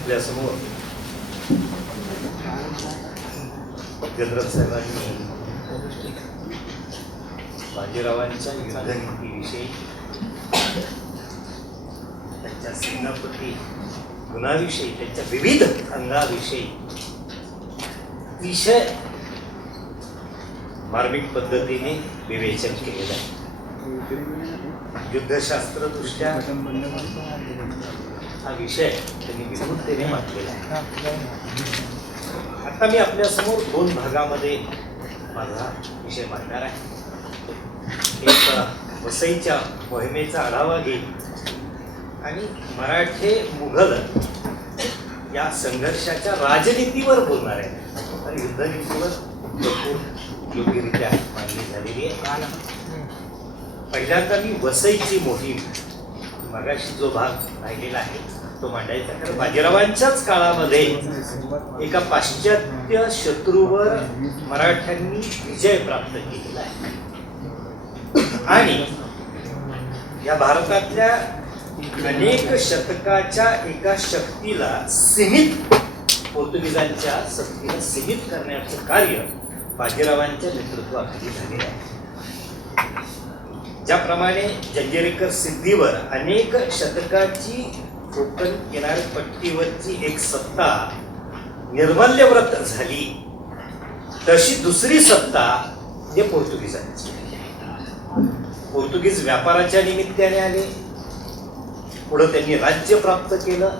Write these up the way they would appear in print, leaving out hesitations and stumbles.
आपल्यासमोर गजरत साहेबांनी बाजीरावांच्या युद्धनीतीविषयी, त्यांच्या सेनापती गुणाविषयी, त्यांच्या विविध अंगाविषयी अतिशय मार्मिक पद्धतीने विवेचन केलेलं आहे. युद्धशास्त्रदृष्ट्या हा विषय त्यांनी विस्तृतपणे मांडलेला आहे. आता मी आपल्यासमोर दोन भागामध्ये माझा विषय मांडणार आहे. एक वसईच्या मोहिमेचा आढावा घेईल आणि मराठे मुघल या संघर्षाच्या राजनीतीवर बोलणार आहे आणि युद्धनीतीवर भरपूर योग्यरित्या मांडली झालेली आहे. पहिल्यांदा मी वसईची मोहीम, मगाशी जो भाग राहिलेला आहे तो मांडायचा. कारण बाजीरावांच्याच काळामध्ये एका पाश्चात्य शत्रूवर मराठ्यांनी विजय प्राप्त केलेला आहे आणि या भारतातल्या अनेक शतकाच्या एका शक्तीला सीमित, पोर्तुगीजांच्या शक्तीला सीमित करण्याचं कार्य बाजीरावांच्या नेतृत्वाखाली झाले आहे. ज्याप्रमाणे जंजिरेकर सिद्धीवर अनेक शतकाची कोकण किनारपट्टीवरची एक सत्ता निर्मल्यव्रत झाली, तशी दुसरी सत्ता म्हणजे पोर्तुगीजांची. पोर्तुगीज व्यापाराच्या निमित्ताने आले, पुढं त्यांनी राज्य प्राप्त केलं.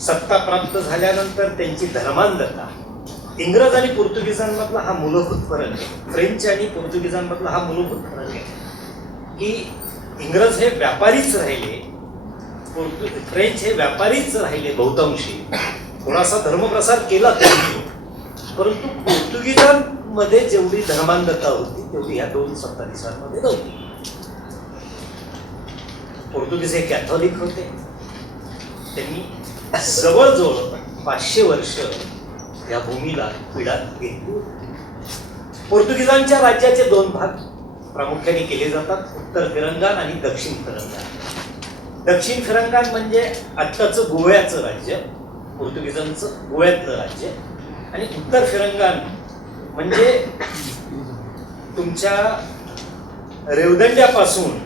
सत्ता प्राप्त झाल्यानंतर त्यांची धर्मांधता, इंग्रज आणि पोर्तुगीजांमधला हा मूलभूत फरक आहे, फ्रेंच आणि पोर्तुगीजांमधला हा मूलभूत फरक आहे की इंग्रज हे व्यापारीच राहिले, फ्रेंच हे व्यापारीच राहिले बहुतांशी. थोडासा धर्मप्रसार केला त्यांनी, परंतु पोर्तुगीजांमध्ये जेवढी धर्मांधता होती तेवढी ह्या दोन सत्ताधीशांमध्ये नव्हती. पोर्तुगीज हे कॅथॉलिक होते. त्यांनी जवळजवळ 500 वर्ष या भूमीला पीडा घेतली. पोर्तुगीजांच्या राज्याचे दोन भाग प्रामुख्याने केले जातात, उत्तर फिरंगान आणि दक्षिण फिरंगान. दक्षिण फिरंगान म्हणजे आत्ताचं गोव्याचं राज्य, पोर्तुगीजांचं गोव्यातलं राज्य, आणि उत्तर फिरंगान म्हणजे तुमच्या रेवदंड्यापासून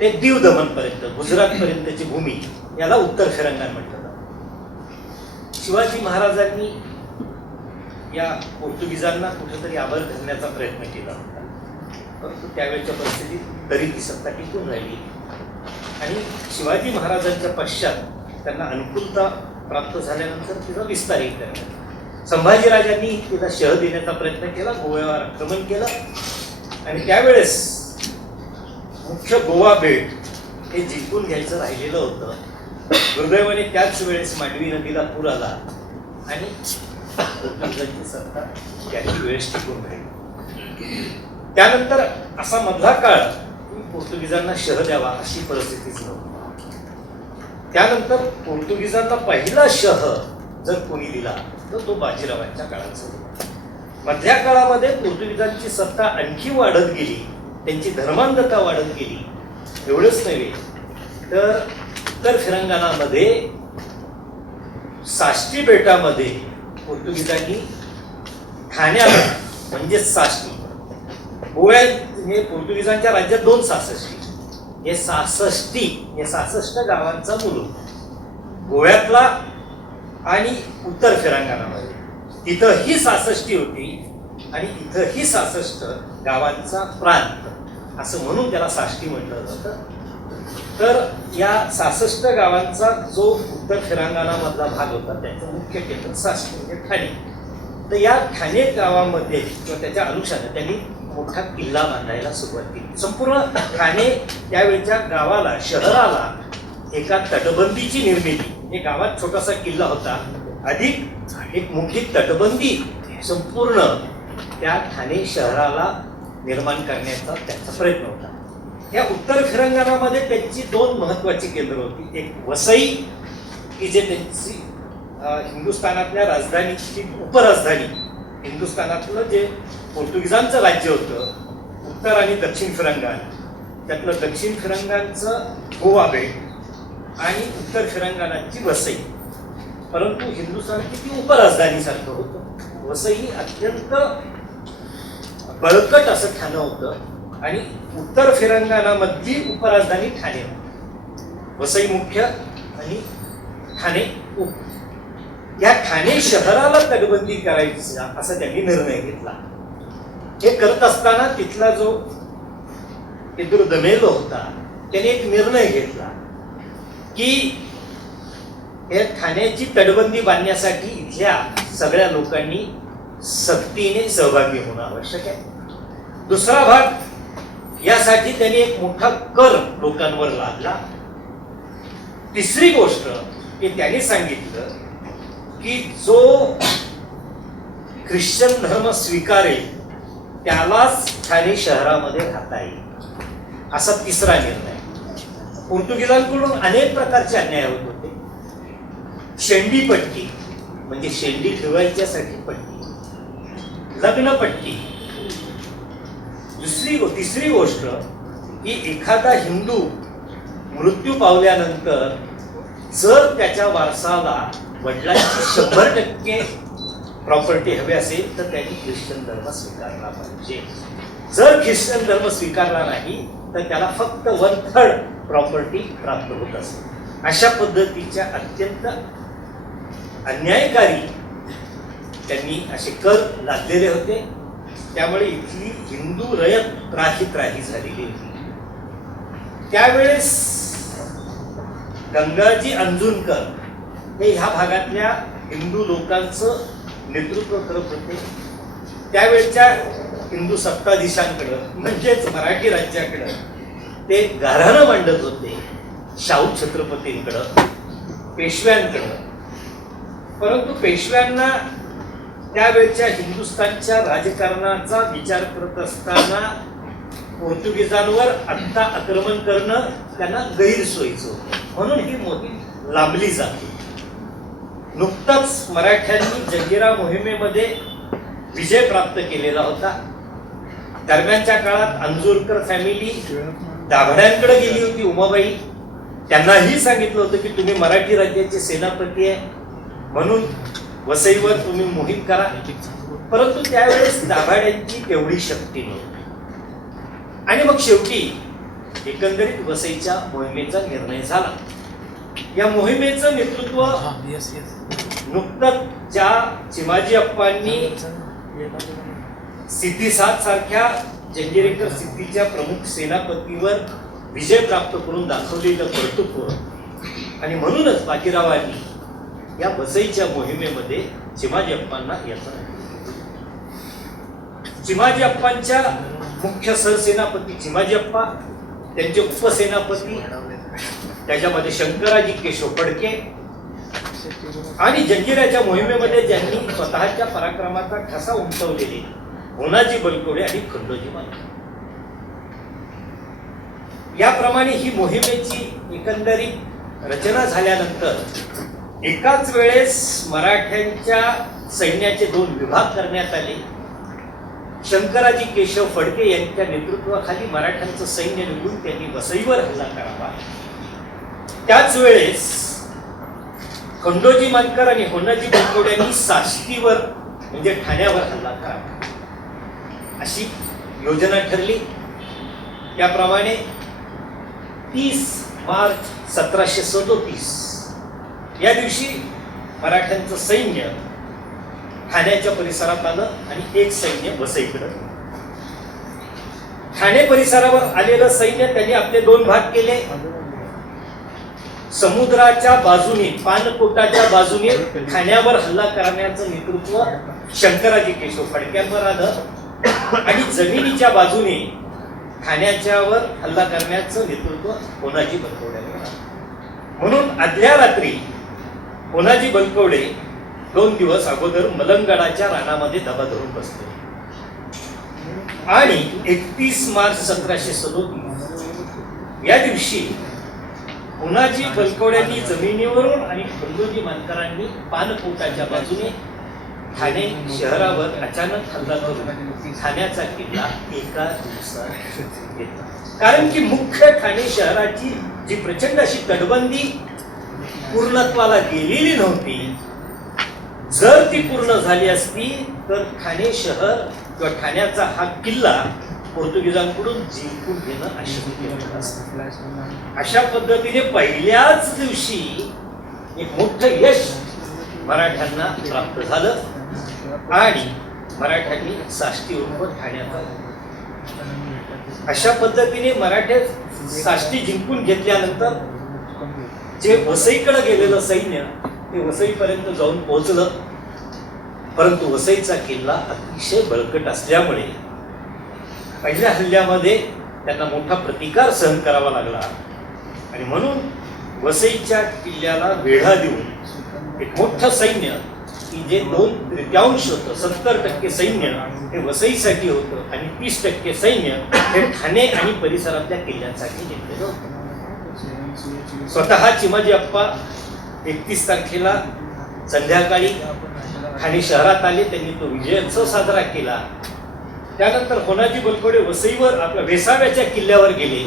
ते दीव दमनपर्यंत, गुजरातपर्यंतची भूमी, याला उत्तर फिरंगान म्हटलं जातं. शिवाजी महाराजांनी या पोर्तुगीजांना कुठेतरी आवर धरण्याचा प्रयत्न केला होता, परंतु त्यावेळच्या परिस्थितीत तरी ती सत्ता टिकून राहिली आणि शिवाजी महाराजांच्या पश्चात त्यांना अनुकूलता प्राप्त झाल्यानंतर तिचा विस्तारही करण्यात. संभाजीराजांनी तिला शह देण्याचा प्रयत्न केला, गोव्यावर आक्रमण केलं आणि त्यावेळेस मुख्य गोवा बेट हे जिंकून घ्यायचं राहिलेलं होतं. दुर्दैवाने त्याच वेळेस मांडवी नदीला पूर आला आणि पोर्तुगीजांची सत्ता त्याची वेळेस टिकून राहिली. त्यानंतर असा मधला काळ पोर्तुगीजांना शह द्यावा अशी परिस्थितीच नव्हती. त्यानंतर पोर्तुगीजांना पहिला शह जर कोणी दिला तर तो बाजीरावांच्या काळाचा होता. मधल्या काळामध्ये पोर्तुगीजांची सत्ता आणखी वाढत गेली, त्यांची धर्मांधता वाढत गेली. एवढंच नव्हे तर उत्तर फिरंगानामध्ये साष्टी बेटामध्ये पोर्तुगीजांनी ठाण्याला म्हणजे साष्टी, गोव्यात हे पोर्तुगीजांच्या राज्यात 2 सासष्टी, हे 66 गावांचा मुलूक गोव्यातला आणि उत्तर फिरंगानामध्ये. तिथं ही 66 होती आणि इथं ही 66 गावांचा प्रांत, असं म्हणून त्याला साष्टी म्हटलं जातं. तर या 66 गावांचा जो उत्तर फिरंगानामधला भाग होता त्याचं मुख्य केंद्र साष्टी म्हणजे ठाणे. तर या ठाणे गावामध्ये किंवा त्याच्या अनुषंगाने त्यांनी मोठा किल्ला बांधायला सुरुवात केली. संपूर्ण ठाणे त्यावेळच्या गावाला, शहराला एका तटबंदीची निर्मिती, एक गावात छोटासा किल्ला होता, अधिक एक मोठी तटबंदी संपूर्ण त्या ठाणे शहराला निर्माण करण्याचा त्यांचा प्रयत्न होता. या उत्तर फिरंगानामध्ये त्यांची 2 महत्वाची केंद्र होती, एक वसई की जे त्यांची हिंदुस्थानातल्या राजधानीची उपराजधानी, हिंदुस्थानातलं जे पोर्तुगीजांचं राज्य होतं उत्तर आणि दक्षिण फिरंगान, त्यातलं दक्षिण फिरंगांचं गोवा बेट आणि उत्तर फिरंगानाची वसई, परंतु हिंदुस्थानाची ती उपराजधानीसारखं होतं. वसई ही अत्यंत बळकट असं ठाणं होतं आणि उत्तर फिरंगानामधली उपराजधानी ठाणे होती. वसई मुख्य आणि ठाणे उप. या ठाणे शहराला तटबंदी करायची असा त्यांनी निर्णय घेतला. हे करत असताना तिथला जो एदुर दमेलो होता त्याने एक निर्णय घेतला की या ठाण्याची तटबंदी बांधण्यासाठी इथल्या सगळ्या लोकांनी सक्तीने सहभागी होणं आवश्यक आहे. दुसरा भाग, यासाठी त्यांनी एक मोठा कर लोकांवर लादला. तिसरी गोष्ट की त्यांनी सांगितलं की जो ख्रिश्चन धर्म स्वीकारेल त्यालाच ठाणे शहरामध्ये राहता येईल, असा तिसरा निर्णय. पोर्तुगीजांकडून अनेक प्रकारचे अन्याय होत होते. शेंडीपट्टी म्हणजे शेंडी ठेवायच्यासाठी पट्टी, लग्नपट्टी. तिसरी गोष्ट की एखादा हिंदू मृत्यू पावल्यानंतर जर त्याच्या वारसाला वडिलांची 100% प्रॉपर्टी हवी असेल तर त्यांनी ख्रिश्चन धर्म स्वीकारला पाहिजे. जर ख्रिश्चन धर्म स्वीकारला नाही तर त्याला फक्त 1/3 प्रॉपर्टी प्राप्त होत असे. अशा पद्धतीच्या अत्यंत अन्यायकारी त्यांनी असे कर लादलेले होते. त्यामुळे इथली हिंदू रयत त्राही झालेली होती. त्यावेळेस गंगाजी अंजुनकर हे ह्या भागातल्या हिंदू लोकांचं नेतृत्व करत होते. त्यावेळच्या हिंदू सत्ताधीशांकडं म्हणजेच मराठी राज्याकडं ते गाऱ्हाणं मांडत होते, शाहू छत्रपतींकडं, पेशव्यांकडं. परंतु पेशव्यांना त्यावेळच्या हिंदुस्थानच्या राजकारणाचा विचार करत असताना पोर्तुगीजांवर आत्ता आक्रमण करणं त्यांना गैरसोयीचं होतं, म्हणून ही मोहीम लांबली जाते. नुकताच मराठ्यांनी जंजिरा मोहिमेमध्ये विजय प्राप्त केलेला होता. दरम्यानच्या काळात अंजुरकर फॅमिली दाभाड्यांकडे गेली होती. उमाबाई त्यांनाही सांगितलं होतं की तुम्ही मराठी राज्याचे सेनापती आहे म्हणून वसईवर तुम्ही मोहीम करा, परंतु त्यावेळेस दाभाड्यांची तेवढी शक्ती नव्हती. आणि मग शेवटी एकंदरीत वसईच्या मोहिमेचा निर्णय झाला. या मोहिमेचं नेतृत्व नुकतंच ज्या चिमाजी अप्पांनी सिद्धी साथ सारख्या जंजिरेकर सिद्धीच्या प्रमुख सेनापतीवर विजय प्राप्त करून दाखवलेलं कर्तृत्व, आणि म्हणूनच बाजीरावांनी या वसईच्या मोहिमेमध्ये चिमाजी अप्पांना याचा चिमाजी अप्पांच्या मुख्य सरसेनापती चिमाजी अप्पा, त्यांचे उपसेनापती त्याच्यामध्ये शंकराजी केशव फडके, आणि जंजिऱ्याच्या मोहिमेमध्ये ज्यांनी स्वतःच्या पराक्रमाचा ठसा उमटवलेले होनाजी बलकवडे आणि खंडोजी मालक. याप्रमाणे ही मोहिमेची एकंदरीत रचना झाल्यानंतर एकाच वेळेस मराठ्यांच्या सैन्याचे 2 विभाग करण्यात आले. शंकराजी केशव फडके यांच्या नेतृत्वाखाली मराठ्यांचं सैन्य निघून त्यांनी वसईवर हल्ला करावा. त्याच वेळेस खंडोजी मानकर आणि होनाजी बलकवडे यांनी साष्टीवर म्हणजे ठाण्यावर हल्ला करावा अशी योजना ठरली. त्याप्रमाणे 30 मार्च 1737 या दिवशी मराठ्यांचं सैन्य ठाण्याच्या परिसरात आलं आणि एक सैन्य वसईकडे. ठाणे परिसरावर आलेलं सैन्य त्यांनी आपले 2 भाग केले. समुद्राच्या बाजूने पानकोटाच्या बाजूने ठाण्यावर हल्ला करण्याचं नेतृत्व शंकराजी केशव फडक्यांवर आलं आणि जमिनीच्या बाजूने ठाण्याच्यावर हल्ला करण्याचं नेतृत्व होनाजी बलकवड्यांवर आलं. म्हणून आदल्या रात्री होनाजी बलकवडे 2 दिवस अगोदर मलंगडाच्या रानामध्ये दबा धरून बसले आणि 31 मार्च 1737 या दिवशी होनाजी बलकवड्यांनी जमिनीवरून आणि खंडोजी मानकरांनी पानपोटाच्या बाजूने ठाणे शहरावर अचानक हल्ला करून ठाण्याचा किल्ला एका दिवसात घेतला. कारण की मुख्य ठाणे शहराची जी प्रचंड अशी तटबंदी पूर्णत्वाला गेलेली नव्हती, जर ती पूर्ण झाली असती तर ठाणे शहर किंवा ठाण्याचा हा किल्ला पोर्तुगीजांकडून जिंकून घेणं अशक्य होतं असतं. अशा पद्धतीने पहिल्याच दिवशी एक मोठं यश मराठ्यांना प्राप्त झालं आणि मराठ्यांनी साष्टी उर्फ ठाण्याचा अशा पद्धतीने मराठे साष्टी जिंकून घेतल्यानंतर जे वसईकडे गेलेलं सैन्य ते वसईपर्यंत जाऊन पोहोचलं. परंतु वसईचा किल्ला अतिशय बळकट असल्यामुळे पहिल्या हल्ल्यामध्ये त्यांना मोठा प्रतिकार सहन करावा लागला आणि म्हणून वसईच्या किल्ल्याला वेढा देऊन एक मोठं सैन्य की जे 2/3 होतं, 70% सैन्य हे वसईसाठी होतं आणि 30% सैन्य हे ठाणे आणि परिसरातल्या किल्ल्यांसाठी घेतलेलं होतं. स्वतः चिमाजी अप्पा 31 तारखेला संध्याकाळी ठाणे शहरात आले. त्यांनी तो विजयोत्सव साजरा केला. त्यानंतर होनाजी बलकवडे वसईवर आपल्या वेसाव्याच्या किल्ल्यावर गेले.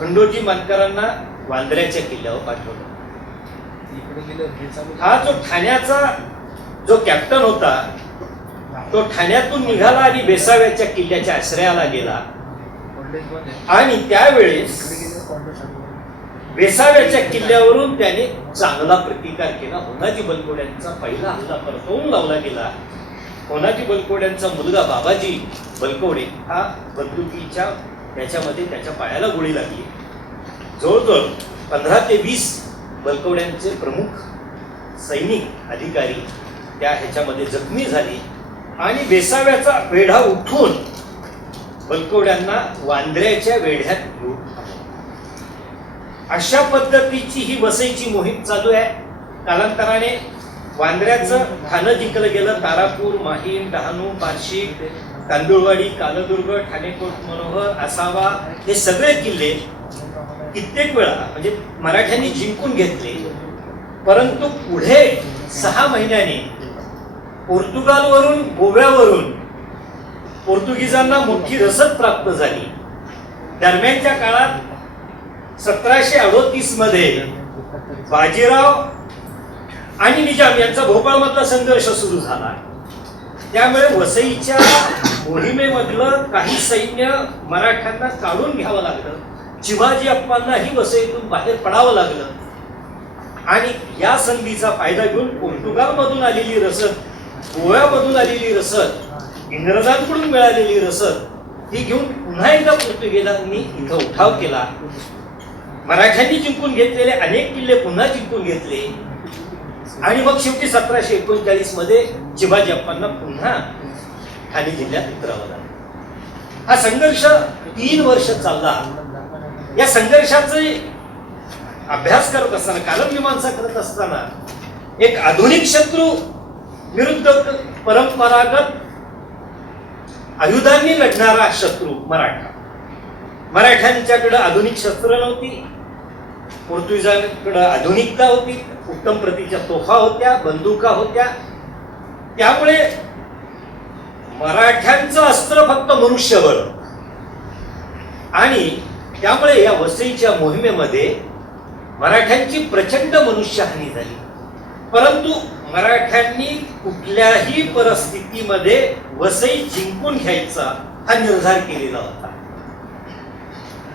खंडोजी मानकरांना वांद्र्याच्या किल्ल्यावर पाठवलं. हा जो ठाण्याचा जो कॅप्टन होता तो ठाण्यातून निघाला आणि वेसाव्याच्या किल्ल्याच्या आश्रयाला गेला आणि त्यावेळेस वेसाव्याच्या किल्ल्यावरून त्याने चांगला प्रतिकार केला. होनाजी बलकवड्यांचा पहिला हल्ला परतवून लावला गेला. होनाजी बलकवड्यांचा मुलगा बाबाजी बलकवडे हा बंदुकीच्या त्याच्यामध्ये त्याच्या पायाला गोळी लागली. जवळजवळ 15 ते 20 बलकवड्यांचे प्रमुख सैनिक अधिकारी त्या ह्याच्यामध्ये जखमी झाले आणि वेसाव्याचा वेढा उठून बलकवड्यांना वांद्र्याच्या वेढ्यात घेऊन अशा पद्धतीची ही वसईची मोहीम चालू आहे. कालांतराने वांद्र्याचं ठाणं जिंकलं गेलं. तारापूर, माहीम, डहाणू, बार्शी, तांदुळवाडी, कालदुर्ग, ठाणेकोट मनोहर, आसावा हे सगळे किल्ले कित्येक वेळा म्हणजे मराठ्यांनी जिंकून घेतले. परंतु पुढे 6 महिन्याने पोर्तुगालवरून गोव्यावरून पोर्तुगीजांना मोठी रसद प्राप्त झाली. दरम्यानच्या काळात 1738 मध्ये बाजीराव आणि निजाम यांचा भोपाळमधला संघर्ष सुरू झाला. त्यामुळे वसईच्या मोहिमेमधलं काही सैन्य मराठ्यांना काढून घ्यावं लागलं. चिमाजी अप्पांनाही वसईतून बाहेर पडावं लागलं आणि या संधीचा फायदा घेऊन पोर्तुगालमधून आलेली रसद, गोव्यामधून आलेली रसद, इंग्रजांकडून मिळालेली रसद ही घेऊन पुन्हा एकदा पोर्तुगीजांनी इथं उठाव केला. मराठ्यांनी जिंकून घेतलेले अनेक किल्ले पुन्हा जिंकून घेतले आणि मग शेवटी 1739 मध्ये चिमाजी अप्पांना पुन्हा ठाणे जिल्ह्यात उतरावं लागलं. हा संघर्ष 3 वर्ष चालला. या संघर्षाचे अभ्यास करत असताना, कालमीमांसा करत असताना एक आधुनिक शत्रू विरुद्ध परंपरागत आयुधांनी लढणारा शत्रू मराठा. मराठ्यांच्याकडे आधुनिक शस्त्र नव्हती, पोर्तुगीजांकडे आधुनिकता होती, उत्तम प्रतीच्या तोफा होत्या, बंदुका होत्या. त्यामुळे मराठ्यांचं अस्त्र फक्त मनुष्यबळ आणि त्यामुळे या वसईच्या मोहिमेमध्ये मराठ्यांची प्रचंड मनुष्यहानी झाली. परंतु मराठ्यांनी कुठल्याही परिस्थितीमध्ये वसई जिंकून घ्यायचा हा निर्धार केलेला होता.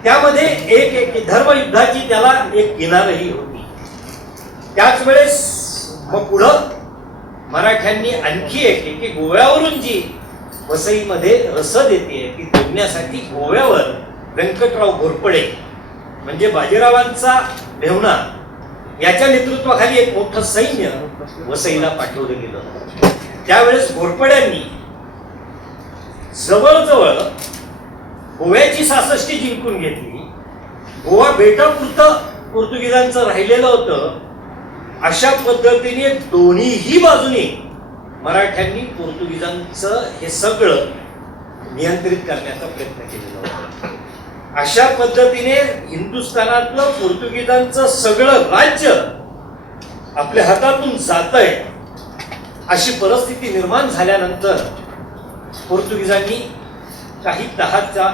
त्यामध्ये एक धर्मयुद्धाची त्याला एक किनारही होती. त्याच वेळेस मग पुढं मराठ्यांनी आणखी एक की गोव्यावरून जी वसईमध्ये रसद येते ती तोडण्यासाठी गोव्यावर व्यंकटराव घोरपडे म्हणजे बाजीरावांचा मेहुणा याच्या नेतृत्वाखाली एक मोठं सैन्य वसईला पाठवलं गेलं. त्यावेळेस घोरपड्यांनी जवळजवळ गोव्याची 66 जिंकून घेतली. गोवा बेटापुरतं पोर्तुगीजांचं राहिलेलं होतं. अशा पद्धतीने दोन्हीही बाजूने मराठ्यांनी पोर्तुगीजांचं हे सगळं नियंत्रित करण्याचा प्रयत्न केलेला होता. अशा पद्धतीने हिंदुस्थानातलं पोर्तुगीजांचं सगळं राज्य आपल्या हातातून जातंय अशी परिस्थिती निर्माण झाल्यानंतर पोर्तुगीजांनी काही तहाचा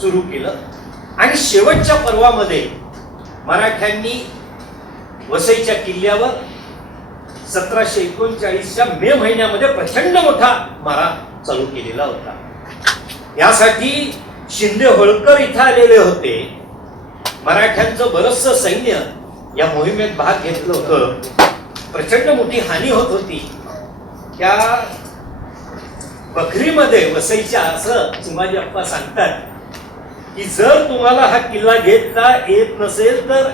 सुरू केलं आणि शेवटच्या पर्वामध्ये मराठ्यांनी वसईच्या किल्ल्यावर 1739च्या मे महिन्यामध्ये प्रचंड मोठा मारा चालू केलेला होता. यासाठी शिंदे होळकर इथं आलेले होते. मराठ्यांचं बरचसं सैन्य या मोहिमेत भाग घेतलं होतं. प्रचंड मोठी हानी होत होती. त्या बखरीमध्ये वसईच्या असं चिमाजी अप्पा सांगतात की जर तुम्हाला हा किल्ला घेता येत नसेल तर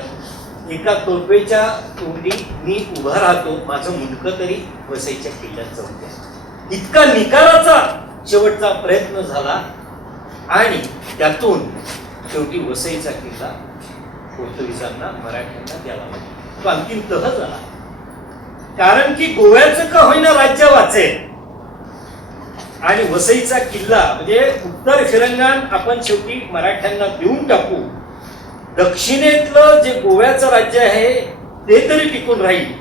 एका तोफेच्या तोंडी मी उभा राहतो, माझं मुंडकं तरी वसईच्या किल्ल्यात जाऊ द्या. इतका निकाराचा शेवटचा प्रयत्न झाला आणि त्यातून शेवटी वसईचा किल्ला पोर्तुगीजांना मराठ्यांना द्यावा लागला. तो अंतिम तह झाला. कारण की गोव्याचं का होईना राज्य वाचेल आणि वसईचा किल्ला म्हणजे उत्तर फिरंगाण आपण शेवटी मराठ्यांना देऊन टाकू. दक्षिणेतलं जे गोव्याचं राज्य आहे ते तरी टिकून राहील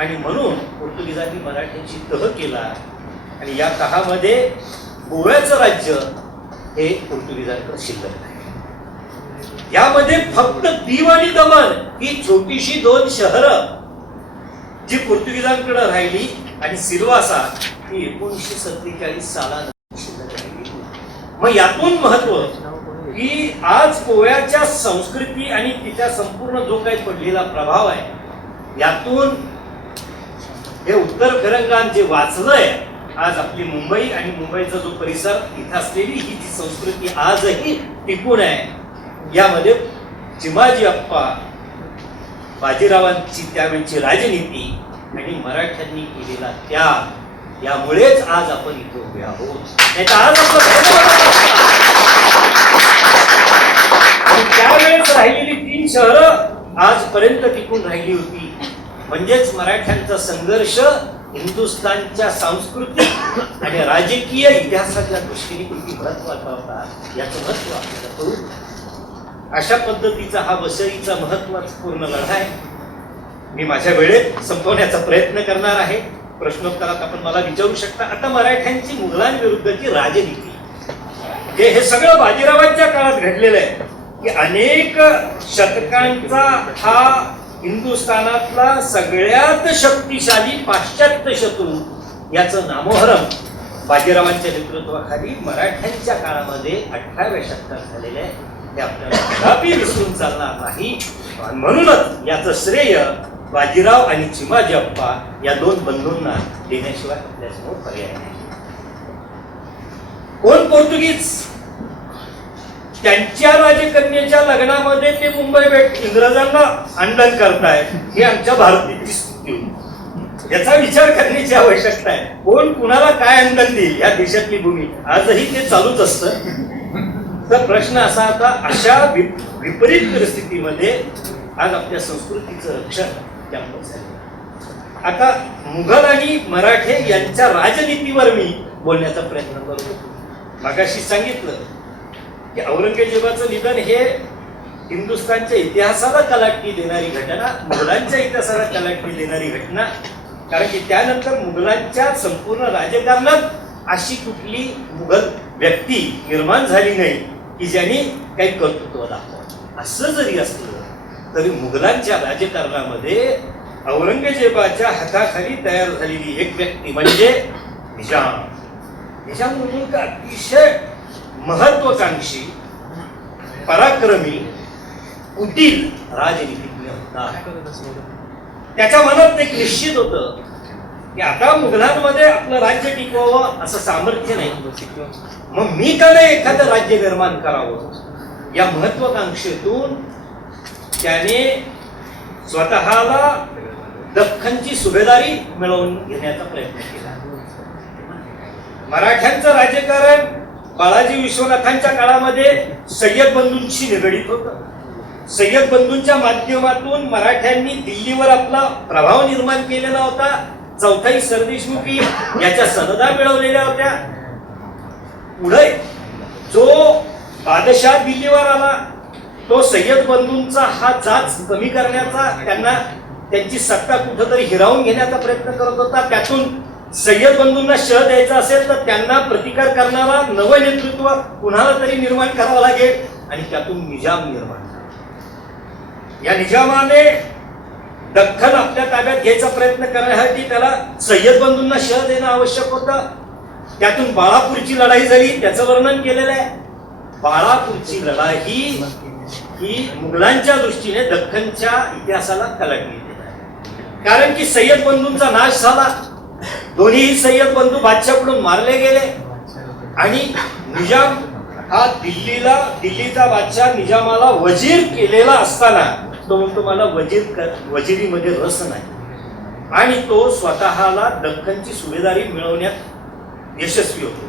आणि म्हणून पोर्तुगीजांनी मराठ्यांशी तह केला आणि या तहामध्ये गोव्याचं राज्य हे पोर्तुगीजांकडे शिल्लक आहे. यामध्ये फक्त दीव आणि दमण ही छोटीशी 2 शहरं जी पोर्तुगीजांकडे राहिली आणि सिल्वासा ही 1947 सालानंतर शिल्लक राहिली. मग यातून महत्व की आज गोव्याच्या संस्कृती आणि तिच्या संपूर्ण जो काही पडलेला प्रभाव आहे यातून हे उत्तर फिरंगाण जे वाचलंय आज आपली मुंबई आणि मुंबईचा जो परिसर इथं असलेली ही जी संस्कृती आजही टिकून आहे. यामध्ये चिमाजी अप्पा बाजीरावांची त्यावेळची राजनीती आणि मराठ्यांनी केलेला त्याग यामुळेच आज आपण इथे उभे आहोत. नाही तर आज त्यावेळेस राहिलेली 3 शहरं आजपर्यंत टिकून राहिली होती. म्हणजेच मराठ्यांचा संघर्ष हिंदुस्थानच्या सांस्कृतिक आणि राजकीय इतिहासाच्या दृष्टीने किती महत्वाचा होता याचं महत्व आपल्याला कळून. अशा पद्धतीचा हा वसईचा महत्वपूर्ण लढा आहे. मी माझ्या वेळेत संपवण्याचा प्रयत्न करणार आहे. प्रश्नोत्तरात आपण मला विचारू शकता. आता मराठ्यांची मुघलांविरुद्धची राजनीती हे सगळं बाजीरावांच्या काळात घडलेलं आहे की अनेक शतकांचा हा हिंदुस्थानातला सगळ्यात शक्तिशाली पाश्चात्य शत्रू याचं नामोहरम बाजीरावांच्या नेतृत्वाखाली मराठ्यांच्या काळामध्ये 18व्या शतकात झालेलं आहे. हे आपल्याला कदापि विसरून चालणार नाही. म्हणूनच याचं श्रेय बाजीराव आणि चिमाजी अप्पा या 2 बंधूंना देण्याशिवाय आपल्यासमोर पर्याय नाही. कोण पोर्तुगीज त्यांच्या राजकन्याच्या लग्नामध्ये ते मुंबई भेट इंग्रजांना अंडन करतायत ही आमच्या भारतीय स्थिती. याचा विचार करण्याची आवश्यकता आहे. कोण कुणाला काय अंडन देईल या देशातली भूमी आजही ते चालूच असतं. तर प्रश्न असा आता अशा विपरीत परिस्थितीमध्ये आज आपल्या संस्कृतीचं रक्षण त्यामुळे झालं. आता मुघल आणि मराठे यांच्या राजनीतीवर मी बोलण्याचा प्रयत्न करतो. मागाशी सांगितलं की औरंगजेबाचं निधन हे हिंदुस्थानच्या इतिहासाला कलाटणी देणारी घटना, मुघलांच्या इतिहासाला कलाटणी देणारी घटना. कारण की त्यानंतर मुघलांच्या संपूर्ण राजकारणात अशी कुठली मुघल व्यक्ती निर्माण झाली नाही की ज्यांनी काही कर्तृत्व दाखवलं. असं जरी असलं तरी मुघलांच्या राजकारणामध्ये औरंगजेबाच्या हाताखाली तयार झालेली एक व्यक्ती म्हणजे निजाम. निजाम मुलगा अतिशय महत्वाकांक्षी, पराक्रमी, कुटील राजनीतिज्ञ होता. त्याच्या मनात एक निश्चित होतं की आता मुघलांमध्ये आपलं राज्य टिकवावं असं सामर्थ्य नाही, मग मी का नाही एखादं राज्य निर्माण करावं. या महत्वाकांक्षेतून त्याने स्वतःला दख्खनची सुभेदारी मिळवून घेण्याचा प्रयत्न केला. मराठ्यांचं राजकारण बाळाजी विश्वनाथांच्या काळामध्ये सय्यद बंधूंशी निगडीत होतं. सय्यद बंधूंच्या माध्यमातून मराठ्यांनी दिल्लीवर आपला प्रभाव निर्माण केलेला होता. चौथाई सरदेशमुखी याच्या सनदा मिळवलेल्या होत्या. पुढे जो बादशाह दिल्लीवर आला, तो सय्यद बंधूंचा हा जाच कमी करण्याचा, त्यांना त्यांची सत्ता कुठंतरी हिरावून घेण्याचा प्रयत्न करत होता. त्यातून सय्यद बंधूंना शह द्यायचा असेल तर त्यांना प्रतिकार करणारा नवं नेतृत्व कुणाला तरी निर्माण करावं लागेल आणि त्यातून निजाम निर्माण झाला. या निजामाने दख्खन आपल्या ताब्यात घ्यायचा प्रयत्न करण्यासाठी त्याला सय्यद बंधूंना शह देणं आवश्यक होतं. त्यातून बाळापूरची लढाई झाली, त्याचं वर्णन केलेलं आहे. बाळापूरची लढाई ही मुघलांच्या दृष्टीने दख्खनच्या इतिहासाला कलंकित आहे. कारण की सय्यद बंधूंचा नाश झाला, दोन्ही सय्यद बंधू बादशाहकडून मारले गेले आणि निजाम हा दिल्लीचा बादशाह निजामाला वजीर केलेला असताना तो म्हणतो मला वजिरीमध्ये रस नाही आणि तो स्वतःला दख्खनची सुभेदारी मिळवण्यात यशस्वी होतो.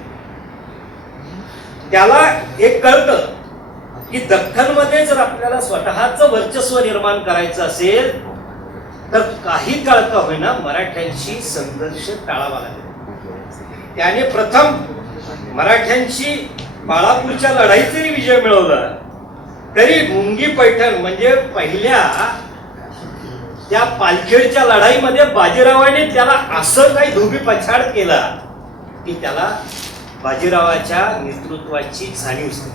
त्याला एक कळतं की दख्खनमध्ये जर आपल्याला स्वतःचं वर्चस्व निर्माण करायचं असेल तर काही काळ का होईना मराठ्यांशी संघर्ष टाळावा लागेल. त्याने प्रथम मराठ्यांशी बाळापूरच्या लढाईत जरी विजय मिळवला तरी मुंगी पैठण म्हणजे पहिल्या त्या पालखेडच्या लढाईमध्ये बाजीरावाने त्याला असं काही धोबी पछाड केला की त्याला बाजीरावाच्या नेतृत्वाची जाणीव झाली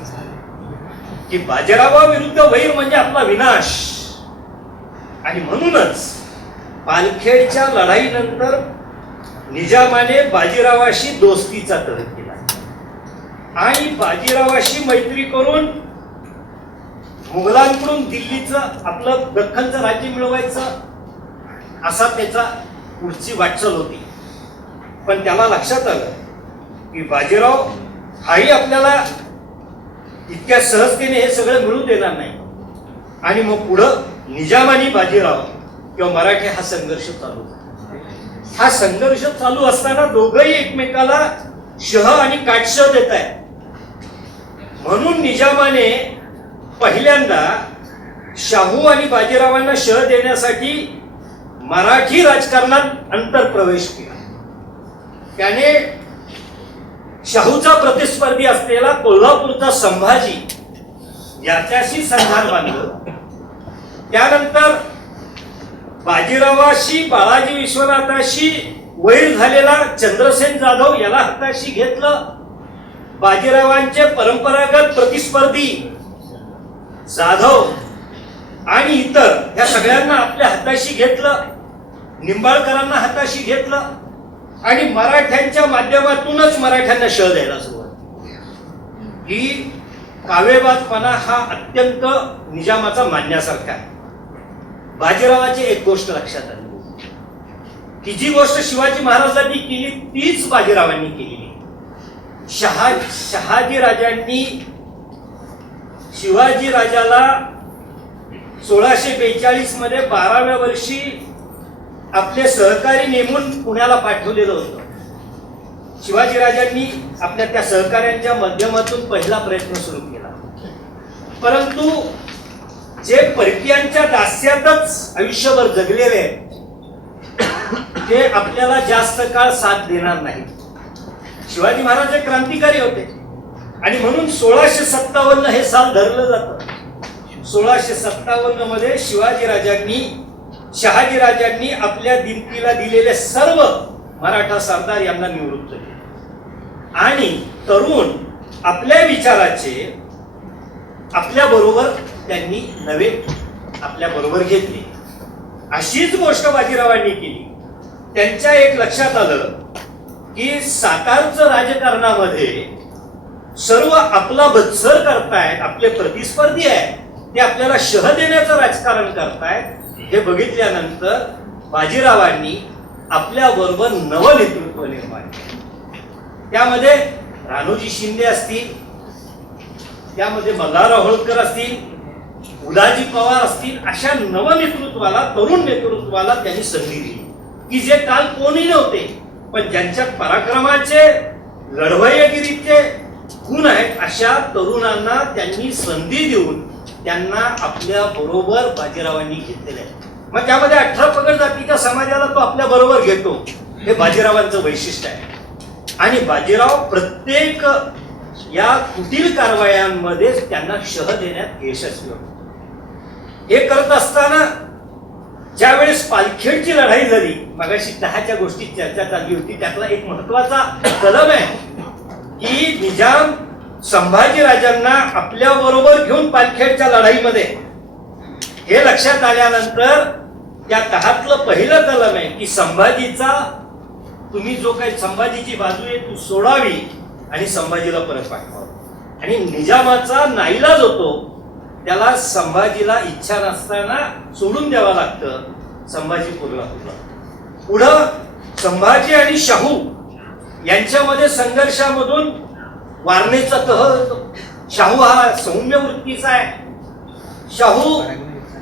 की बाजीरावाविरुद्ध वैर म्हणजे आपला विनाश. आणि म्हणूनच पालखेडच्या लढाईनंतर निजामाने बाजीरावाशी दोस्तीचा तह केला आणि बाजीरावाशी मैत्री करून मुघलांकडून दिल्लीचं आपलं दख्खनचं राज्य मिळवायचं असा त्याचा पुढची वाटचाल होती. पण त्याला लक्षात आलं की बाजीराव हाही आपल्याला इतक्या सहजतेने हे सगळं मिळू देणार नाही आणि मग पुढं निजाम आणि बाजीराव किंवा मराठे हा संघर्ष चालू झाला. हा संघर्ष चालू असताना दोघंही एकमेकाला शह आणि काटशह देत आहेत. म्हणून निजामाने पहिल्यांदा शाहू आणि बाजीरावांना शह देण्यासाठी मराठी राजकारणात अंतर्प्रवेश केला. त्याने शाहूचा प्रतिस्पर्धी असलेला कोल्हापूरचा संभाजी याच्याशी संधान बांधलं. त्यानंतर बाजीरावाशी बाळाजी विश्वनाथाशी वैर झालेला चंद्रसेन जाधव याला हाताशी घेतलं. बाजीरावांचे परंपरागत प्रतिस्पर्धी जाधव आणि इतर या सगळ्यांना आपल्या हाताशी घेतलं. निंबाळकरांना हाताशी घेतलं आणि मराठ्यांच्या माध्यमातूनच मराठ्यांना शह द्यायला सुरुवात. ही कावेबाजपणा हा अत्यंत निजामाचा मानण्यासारखा आहे. बाजीरावाची एक गोष्ट लक्षात आली की जी गोष्ट शिवाजी महाराजांनी केली तीच बाजीरावांनी केलेली. शहाजी राजांनी शिवाजी राजाला 1642 मध्ये 12व्या वर्षी आपले सहकारी नेमून पुण्याला पाठवलेलं होतं. शिवाजी राजांनी आपल्या त्या सहकाऱ्यांच्या माध्यमातून पहिला प्रयत्न सुरू केला. परंतु जे परकीयांच्या दास्यातच आयुष्यभर जगलेले आहेत ते आपल्याला जास्त काळ साथ देणार नाही. शिवाजी महाराज एक क्रांतिकारी होते आणि म्हणून 1657 हे साल धरलं जातं. 1657 मध्ये शहाजी राजांनी आपल्या दिमतीला दिलेले सर्व मराठा सरदार यांना निवृत्त केले आणि तरुण आपल्या विचाराचे आपल्या बरोबर त्यांनी नवे आपल्या बरोबर घेतले. अशीच गोष्ट बाजीरावांनी केली. त्यांच्या एक लक्षात आलं की सातारचं राजकारणामध्ये सर्व आपला बत्सर करतायत, आपले प्रतिस्पर्धी आहेत, ते आपल्याला शह देण्याचं राजकारण करतायत. हे बघितल्यानंतर बाजीरावांनी आपल्या बरोबर नवं नेतृत्व निर्माण केलं. त्यामध्ये राणोजी शिंदे असतील, त्यामध्ये मल्हारराव होळकर असतील, उदाजी पवार असतील, अशा नवनेतृत्वाला तरुण नेतृत्वाला त्यांनी संधी दिली की जे काल कोणी नव्हते पण ज्यांच्या पराक्रमाचे लढवय्यगिरीचे गुण आहेत अशा तरुणांना त्यांनी संधी देऊन त्यांना आपल्या बरोबर बाजीरावांनी घेतलेले आहे. मग त्यामध्ये 18 पगड जातीच्या समाजाला तो आपल्या बरोबर घेतो. हे बाजीरावांचं वैशिष्ट्य आहे. आणि बाजीराव प्रत्येक या कुटील कारवायांमध्ये त्यांना शह देण्यात यशस्वी होतो. हे करत असताना ज्यावेळेस पालखेडची लढाई झाली, मगाशी 10च्या गोष्टी चर्चा चालली होती, त्यातला एक महत्वाचा कलम आहे की निजाम संभाजीराजांना आपल्या बरोबर घेऊन पालखेडच्या लढाईमध्ये, हे लक्षात आल्यानंतर त्या 10तलं पहिलं कलम आहे की संभाजीचा, तुम्ही जो काही संभाजीची बाजू आहे तू सोडावी आणि संभाजीला परत पाठवावं. आणि निजामाचा नाईलाज होतो, त्याला संभाजीला इच्छा नसताना सोडून द्यावं लागतं. संभाजी पुढं संभाजी आणि शाहू यांच्यामध्ये संघर्षामधून वारणेचा तह होतो. शाहू हा सौम्य वृत्तीचा आहे. शाहू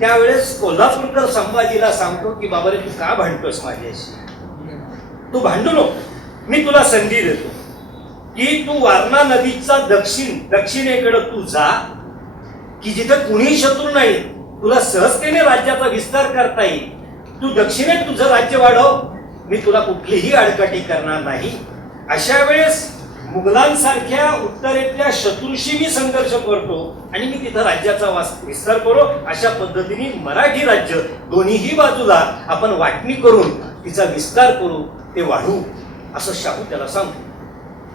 त्यावेळेस कोल्हापूरकर संभाजीला सांगतो की बाबा रे, तू का भांडतोस माझ्याशी, तू भांडू नको, मी तुला संधी देतो की तू वारणा नदीचा दक्षिणेकडे तू जा, की जिथे कुणीही शत्रू नाही, तुला सहजतेने राज्याचा विस्तार करता येईल. तू दक्षिणेत तुझं राज्य वाढव, मी तुला कुठलीही आडकाठी करणार नाही. अशा वेळेस मुघलांसारख्या उत्तरेतल्या शत्रूशी मी संघर्ष करतो आणि मी तिथं राज्याचा विस्तार करू. अशा पद्धतीने मराठी राज्य दोन्हीही बाजूला आपण वाटणी करून तिचा विस्तार करू, ते वाढू, असं शाहू त्याला सांगतो.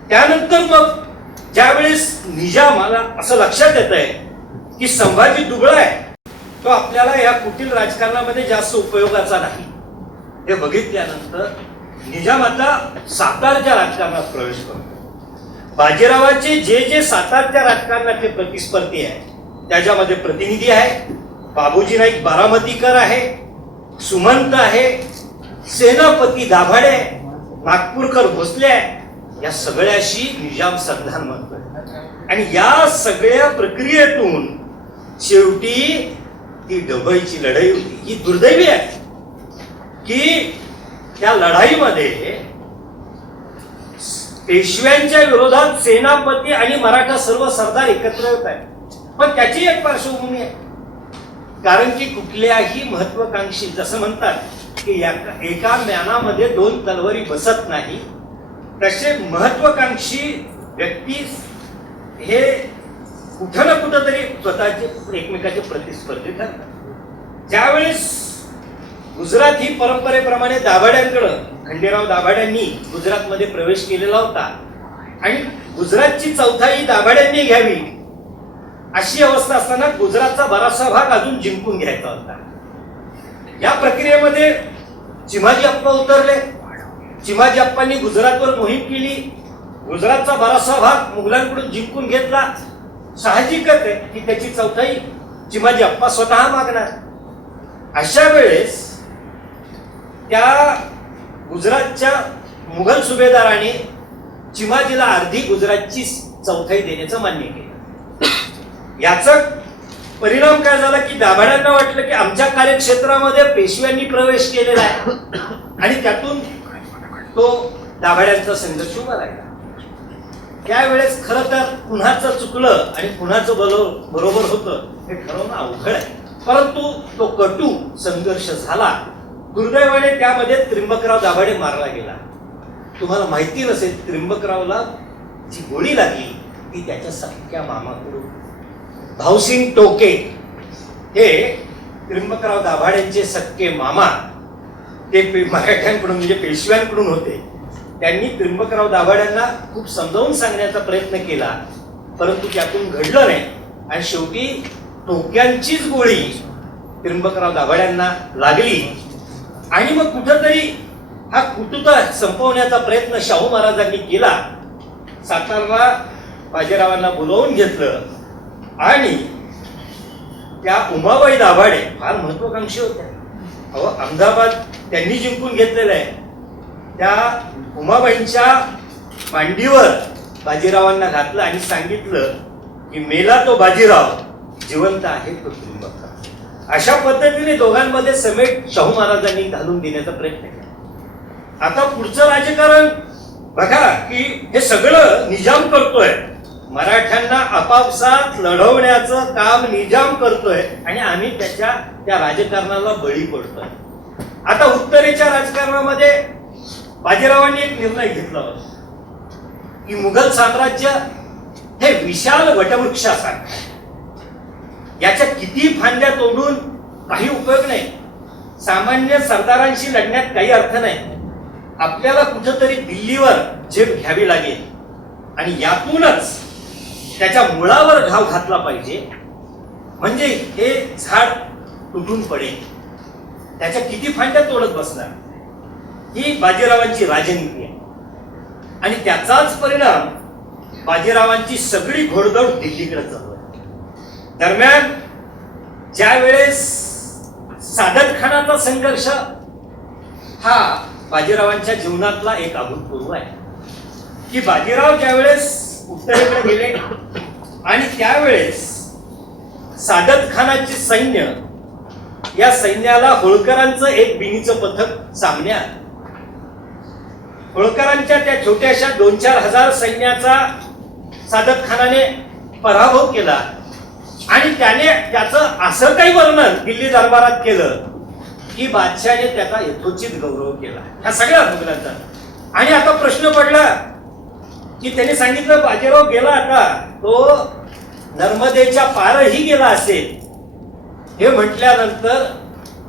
त्यानंतर मग ज्यावेळेस निजामाला असं लक्षात येत आहे की संभाजी दुबळा आहे, तो आपल्याला या कुटील राजकारणामध्ये जास्त उपयोगाचा नाही, हे बघितल्यानंतर निजाम आता सातारच्या राजकारणात प्रवेश करतो. बाजीरावाचे जे जे सातारच्या राजकारणातले प्रतिस्पर्धी आहे त्याच्यामध्ये प्रतिनिधी आहे, बाबूजी नाईक बारामतीकर आहे, सुमंत आहे, सेनापती दाभाडे, नागपूरकर भोसले आहे. या सगळ्याशी निजाम संधान म्हणतोय. आणि या सगळ्या प्रक्रियेतून शेवटी ती डबईची लढाई होती. ही दुर्दैवी आहे की त्या लढाईमध्ये पेशव्यांच्या विरोधात सेनापती आणि मराठा सर्व सरदार एकत्र होत आहेत. पण त्याची एक पार्श्वभूमी आहे, कारण की कुठल्याही महत्वाकांक्षी, जसं म्हणतात की एका म्यानामध्ये 2 तलवारी बसत नाही, तसे महत्वाकांक्षी व्यक्ती हे कुठं ना कुठं तरी स्वतःचे एकमेकाचे प्रतिस्पर्धी ठरतात. ज्यावेळेस गुजरात ही परंपरेप्रमाणे दाभाड्यांकडं, खंडेराव दाभाड्यांनी गुजरातमध्ये प्रवेश केलेला होता आणि गुजरातची चौथाई दाभाड्यांनी घ्यावी अशी अवस्था असताना गुजरातचा बराचसा भाग अजून जिंकून घ्यायचा होता. या प्रक्रियेमध्ये चिमाजी अप्पा उतरले. चिमाजी अप्पांनी गुजरातवर मोहीम केली. गुजरातचा बराचसा भाग मुघलांकडून जिंकून घेतला. साहजिकच आहे की त्याची चौथाई चिमाजी अप्पा स्वतः मागणार. अशा वेळेस त्या गुजरातच्या मुघल सुभेदाराने चिमाजीला अर्धी गुजरातची चौथाई देण्याचं मान्य केलं. याचा परिणाम काय झाला की दाभाड्यांना वाटलं की आमच्या कार्यक्षेत्रामध्ये पेशव्यांनी प्रवेश केलेला आहे आणि त्यातून तो दाभाड्यांचा संघर्ष उभा राहिला. त्यावेळेस खरं तर कुणाचं चुकलं आणि कुणाचं बरोबर होतं हे ठरवणं अवघड आहे, परंतु तो कटू संघर्ष झाला. दुर्दैवाने त्यामध्ये त्र्यंबकराव दाभाडे मारला गेला. तुम्हाला माहिती नसेल, त्र्यंबकरावला जी गोळी लागली ती त्याच्या सख्या मामाकडून. भाऊसिंग टोके हे त्र्यंबकराव दाभाडेंचे सख्खे मामा, ते मराठ्यांकडून म्हणजे पेशव्यांकडून होते. त्यांनी त्र्यंबकराव दाभाड्यांना खूप समजावून सांगण्याचा प्रयत्न केला, परंतु त्यातून घडलं नाही आणि शेवटी टोक्यांचीच गोळी त्र्यंबकराव दाभाड्यांना लागली. आणि मग कुठंतरी हा कुटुंबा संपवण्याचा प्रयत्न शाहू महाराजांनी केला. सातारला बाजीरावांना बोलावून घेतलं आणि त्या उमाबाई दाभाडे फार महत्वाकांक्षी होत्या. अहमदाबाद त्यांनी जिंकून घेतलेलं आहे. त्या उमाबाईंच्या मांडीवर बाजीरावांना घातलं आणि सांगितलं की मेला तो बाजीराव, जिवंत आहे तो त्र्यंबकराव. अशा पद्धतीने दोघांमध्ये समेट शाहू महाराजांनी घालून देण्याचा प्रयत्न केला. आता पुढचं राजकारण बघा की हे सगळं निजाम करतोय. मराठ्यांना आपापसात लढवण्याचं काम निजाम करतोय आणि आम्ही त्या राजकारणाला बळी पडतोय. आता उत्तरेच्या राजकारणामध्ये बाजीरावांनी एक निर्णय घेतला होता की मुघल साम्राज्य हे विशाल वटवृक्षासारखं आहे. याच्या किती फांद्या तोडून काही उपयोग नाही. सामान्य सरदारांशी लढण्यात काही अर्थ नाही. आपल्याला कुठंतरी दिल्लीवर झेप घ्यावी लागेल आणि यातूनच त्याच्या मुळावर घाव घातला पाहिजे, म्हणजे हे झाड तुटून पडेल. त्याच्या किती फांद्या तोडत बसणार, ही बाजीरावांची राजनीती आहे. आणि त्याचाच परिणाम बाजीरावांची सगळी घोडदौड दिल्लीकडे चालू आहे. दरम्यान ज्या वेळेस सादत खानाचा संघर्ष हा बाजीरावांच्या जीवनातला एक अभूतपूर्व आहे, की बाजीराव ज्यावेळेस उत्तरेकडे गेले आणि त्यावेळेस सादत खानाचे सैन्य, या सैन्याला होळकरांचं एक बिनीचं पथक सामन्यात, होळकरांच्या त्या छोट्याशा 2-4 हजार सैन्याचा सादत खानाने पराभव केला. आणि त्याने त्याचं असं काही वर्णन दिल्ली दरबारात केलं की बादशाने त्याचा यथोचित गौरव केला ह्या सगळ्या मुघलांचा. आणि आता प्रश्न पडला की त्याने सांगितलं बाजीराव गेला, आता तो नर्मदेच्या पारही गेला असेल. हे म्हटल्यानंतर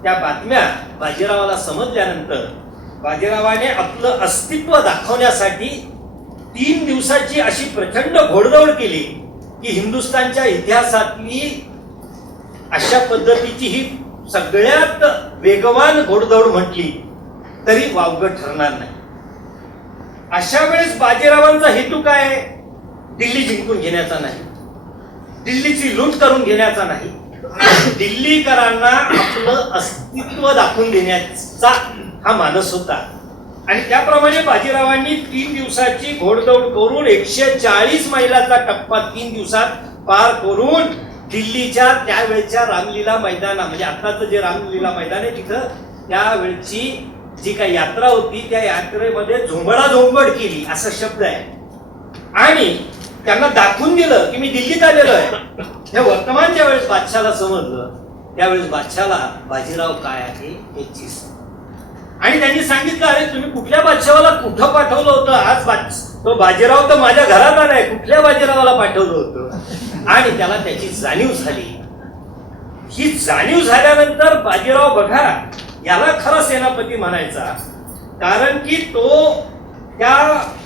त्या बातम्या बाजीरावाला समजल्यानंतर बाजीरावाने आपलं अस्तित्व दाखवण्यासाठी 3 दिवसाची अशी प्रचंड घोडदौड केली की हिंदुस्थानच्या इतिहासातली अशा पद्धतीची ही सगळ्यात वेगवान घोडदौड म्हटली तरी वावगं ठरणार नाही. अशा वेळेस बाजीरावांचा हेतू काय? दिल्ली जिंकून घेण्याचा नाही, दिल्लीची लूट करून घेण्याचा नाही, दिल्लीकरांना आपलं अस्तित्व दाखवून देण्याचा हा मानस होता. आणि त्याप्रमाणे बाजीरावांनी 3 दिवसाची घोडदौड करून 140 मैलाचा टप्पा 3 दिवसात पार करून दिल्लीच्या त्यावेळच्या रामलीला मैदाना, म्हणजे आताचं जे रामलीला मैदान आहे तिथं त्यावेळची जी काही यात्रा होती त्या यात्रेमध्ये झोंबडाझोंबड केली असा शब्द आहे. आणि त्यांना दाखवून दिलं की मी दिल्लीत आलेलो आहे. हे वर्तमान ज्या वेळेस बादशाला समजलं त्यावेळेस बादशाला बाजीराव काय आहे याची, आणि त्यांनी सांगितलं अरे तुम्ही कुठल्या बादशाहाला कुठं पाठवलं होतं? आज तो बाजीराव तर माझ्या घरात आलाय, कुठल्या बाजीरावाला पाठवलं होतं? आणि त्याला त्याची जाणीव झाली. ही जाणीव झाल्यानंतर बाजीराव बघा याला खरा सेनापती म्हणायचा, कारण की तो त्या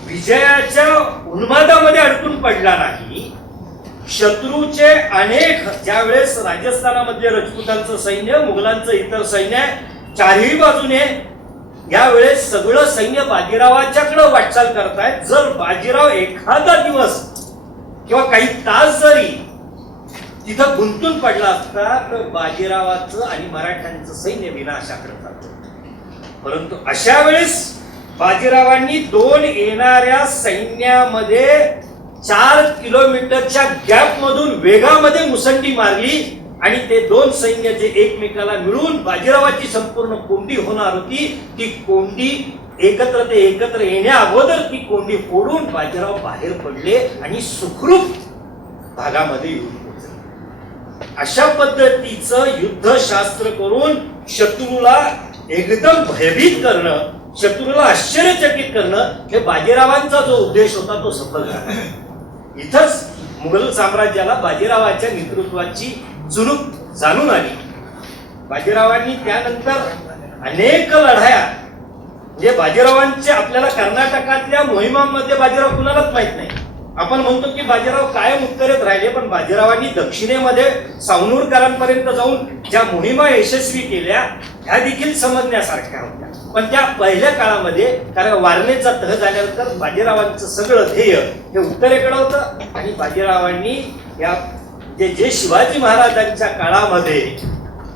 विजयाच्या उन्मादामध्ये अडकून पडला नाही. शत्रूचे अनेक, ज्यावेळेस राजस्थानामध्ये राजपुतांचं सैन्य, मुघलांचं इतर सैन्य चारही बाजूने यावेळेस सगळं सैन्य बाजीरावाच्याकडे वाटचाल करतायत. जर बाजीराव एखादा दिवस किंवा काही तास जरी तिथं गुंतून पडला असता तर बाजीरावाचं आणि मराठ्यांचं सैन्य विनाशाकडे जातं. परंतु अशा वेळेस बाजीरावांनी 2 येणाऱ्या सैन्यामध्ये 4 किलोमीटरच्या गॅप मधून वेगामध्ये मुसंडी मारली आणि ते 2 सैन्य जे एकमेकाला मिळून बाजीरावाची संपूर्ण कोंडी होणार होती, ती कोंडी एकत्र येण्या अगोदर ती कोंडी फोडून बाजीराव बाहेर पडले आणि सुखरूप भागामध्ये येऊन पोहोचले. अशा पद्धतीचं युद्धशास्त्र करून शत्रूला एकदम भयभीत करणं, शत्रूला आश्चर्यचकित करणं, हे बाजीरावांचा जो उद्देश होता तो सफल झाला. इथंच मुघल साम्राज्याला बाजीरावाच्या नेतृत्वाची चुणूक जाणून आली. बाजीरावांनी त्यानंतर अनेक लढाया, म्हणजे बाजीरावांच्या आपल्याला कर्नाटकातल्या मोहिमांमध्ये बाजीराव कुणालाच माहित नाही. आपण म्हणतो की बाजीराव कायम उत्तरेत राहिले, पण बाजीरावांनी दक्षिणेमध्ये सावनूरकरांपर्यंत जाऊन ज्या मोहिमा यशस्वी केल्या ह्या देखील समजण्यासारख्या होत्या. पण त्या पहिल्या काळामध्ये, कारण वारणेचा तह झाल्यानंतर बाजीरावांचं सगळं ध्येय हे उत्तरेकडे होतं. आणि बाजीरावांनी या जे शिवाजी महाराजांच्या काळामध्ये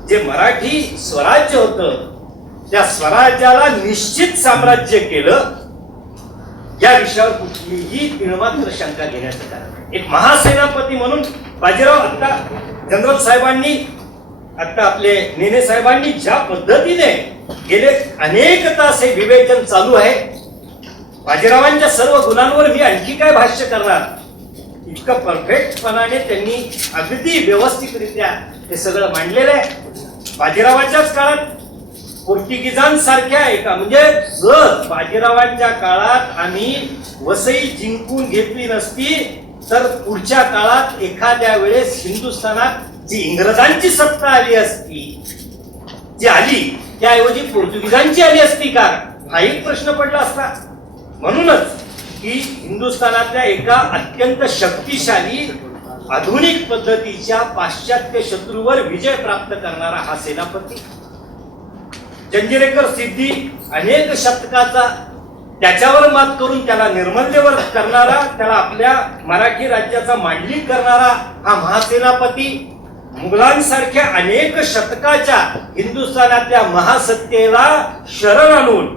जे मराठी स्वराज्य होतं त्या स्वराज्याला निश्चित साम्राज्य केलं, या विषयावर कुठलीही तिळमात्र शंका घेण्याचं कारण. एक महासेनापती म्हणून बाजीराव, आता जनरल साहेबांनी, आता आपले नेने साहेबांनी ज्या पद्धतीने गेले अनेक तास हे विवेचन चालू आहे, बाजीरावांच्या सर्व गुणांवर मी आणखी काय भाष्य करणार, इतकं परफेक्टपणाने त्यांनी अगदी व्यवस्थितरित्या हे सगळं मांडलेलं आहे. बाजीरावाच्याच काळात पोर्तुगीजांसारख्या एका, म्हणजे जर बाजीरावांच्या काळात आम्ही वसई जिंकून घेतली नसती तर पुढच्या काळात एखाद्या वेळेस हिंदुस्थानात जी इंग्रजांची सत्ता आली असती, जी आली त्याऐवजी पोर्तुगीजांची आली असती का, हा एक प्रश्न पडला असता. म्हणूनच की हिंदुस्थानातल्या एका अत्यंत शक्तिशाली आधुनिक पद्धतीच्या पाश्चात्य शत्रूवर विजय प्राप्त करणारा हा सेनापती, जंजिरेकर सिद्धी अनेक शतकाचा त्याच्यावर मात करून त्याला निर्मल्यवर करणारा, त्याला आपल्या मराठी राज्याचा मांडलिक करणारा हा महासेनापती, मुघलांसारख्या अनेक शतकाच्या हिंदुस्थानातल्या महासत्तेला शरण आणून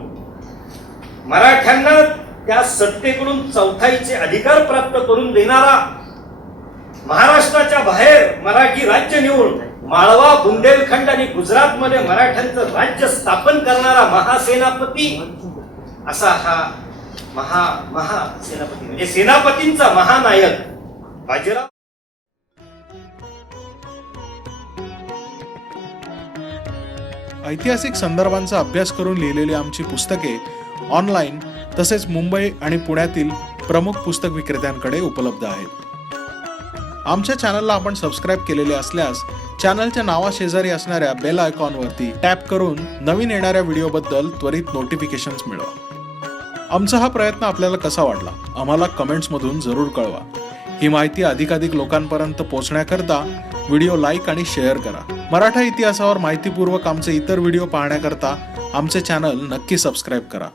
मराठ्यांना त्या सत्तेकडून चौथाईचे अधिकार प्राप्त करून देणारा, महाराष्ट्राच्या बाहेर मराठी राज्य नेऊन माळवा, बुंदेलखंड आणि गुजरात मध्ये मराठ्यांचं राज्य स्थापन करणारा महासेनापती, असा हा महासेनापती म्हणजे सेनापतींचा महानायक बाजीराव. ऐतिहासिक संदर्भांचा अभ्यास करून लिहिलेली आमची पुस्तके ऑनलाईन तसेच मुंबई आणि पुण्यातील प्रमुख पुस्तक विक्रेत्यांकडे उपलब्ध आहेत. आमच्या चॅनलला आपण सबस्क्राईब केलेले असल्यास चॅनलच्या नावाशेजारी असणाऱ्या बेल आयकॉनवरती टॅप करून नवीन येणाऱ्या व्हिडिओबद्दल त्वरित नोटिफिकेशन्स मिळवा. आमचा हा प्रयत्न आपल्याला कसा वाटला आम्हाला कमेंट्समधून जरूर कळवा. ही माहिती अधिकाधिक लोकांपर्यंत पोहोचण्याकरता व्हिडिओ लाईक आणि शेअर करा. मराठा इतिहासावर माहितीपूर्वक आमचे इतर व्हिडिओ पाहण्याकरता आमचे चॅनल नक्की सबस्क्राईब करा.